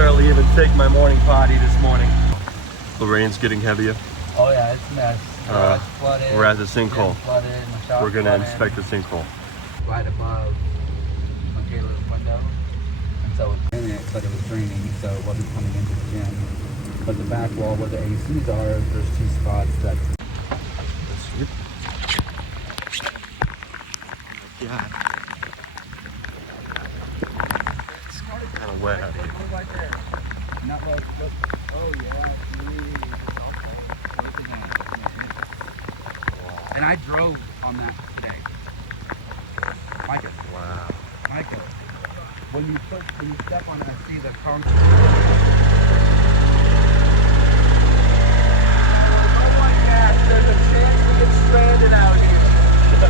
barely even take my morning potty this morning. The rain's getting heavier. Oh yeah, it's a mess. Flooded, We're at the sinkhole. We're gonna inspect the sinkhole. Right above Michaela's window. And so it's in it, but it was draining, so it wasn't coming into the gym. But the back wall where the ACs are, there's two spots that... Yeah. It's kind of wet out here. Not like, oh yeah, and I drove on that today. Micah. Wow. Micah. When you step on it, I see the concrete. Oh my gosh, there's a chance we get stranded out here. Shut up.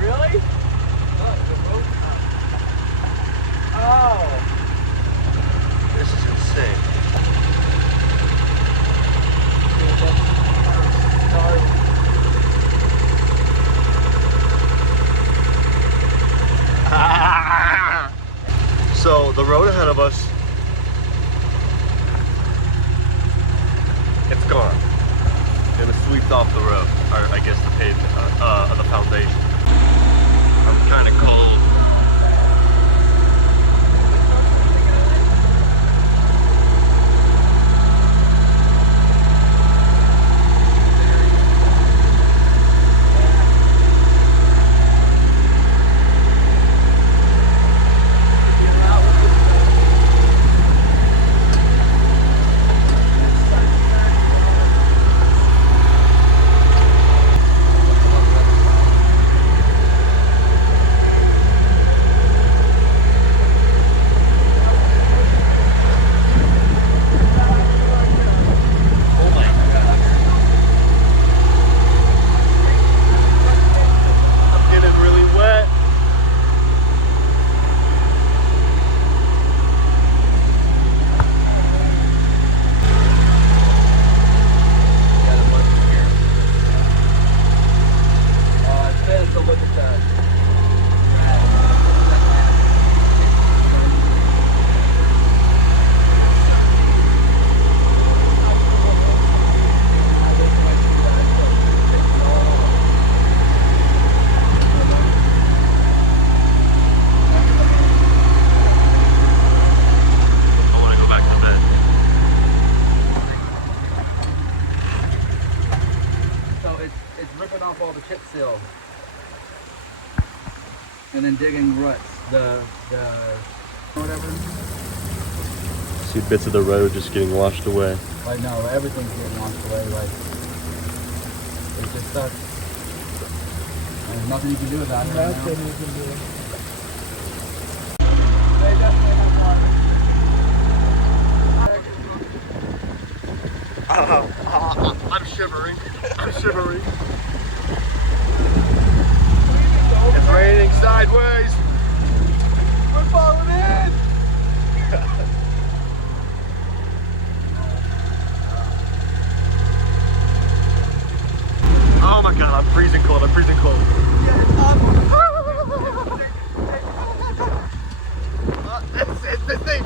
Really? Oh. This is insane. So the road ahead of us, it's gone. And it sweeps off the road, or I guess the pavement, the foundation. I'm kind of cold. All the chip seal and then digging ruts, the whatever. See bits of the road just getting washed away. Like no, everything's getting washed away. Like it's just stuck. There's nothing you can do about it. Nothing you can do. They definitely have water. I'm shivering. I'm shivering. It's raining sideways. We're falling in. Oh my god, I'm freezing cold. I'm freezing cold. It's this thing.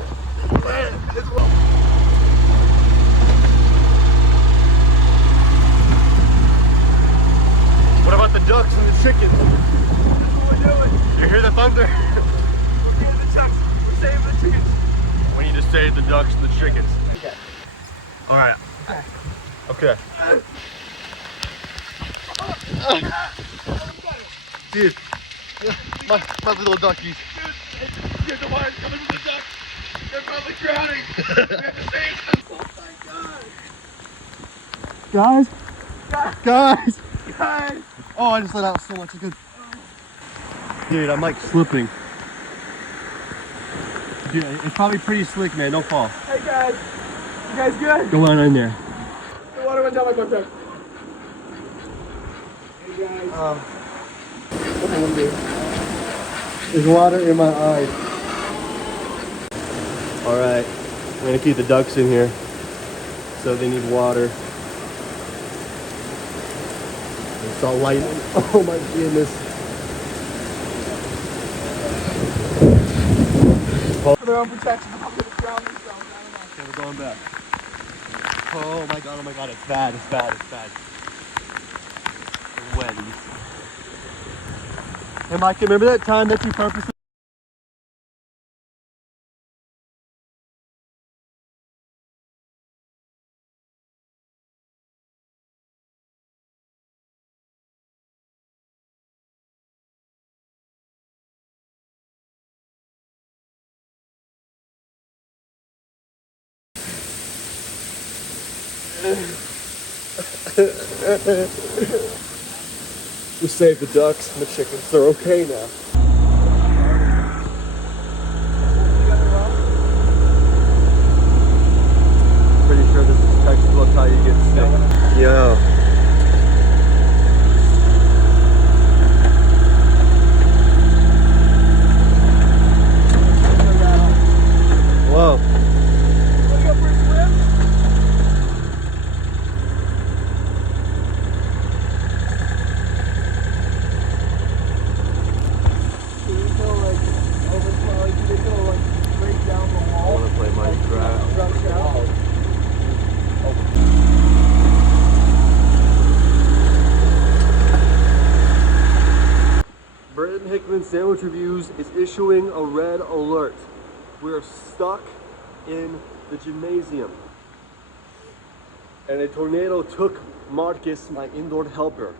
What about the ducks and the chickens? That's what we're doing. You hear the thunder? We're getting the ducks. We're saving the chickens. We need to save the ducks and the chickens. Okay. All right. Okay. Dude, my little duckies. Dude, you're the one coming with the ducks. They're probably drowning. We have to save them. Oh my god. Guys. Guys. Oh, I just let out so much good. Dude, I'm like slipping. Dude, it's probably pretty slick, man. Don't fall. Hey guys. You guys good? Go on in there. The water went down my butt. Hey guys. There's water in my eyes. Alright, I'm gonna keep the ducks in here. So they need water. It's all light. Oh my goodness. For their own protection, I'm gonna drown themselves. I don't know. Okay, we're going back. Oh my god, it's bad, it's bad, it's bad. The weddies. Hey Mike, remember that time that you purposely we saved the ducks and the chickens. They're okay now. Pretty sure this is textbook how you get sick. Yo. Whoa. I want to play Minecraft. Brendan Hickman Sandwich Reviews is issuing a red alert. We're stuck in the gymnasium. And a tornado took Marcus, my indoor helper.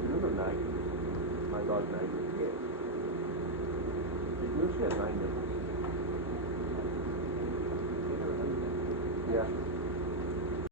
Remember Maggie? My dog Maggie? Yeah. Did you know she had 9 nipples? Yeah.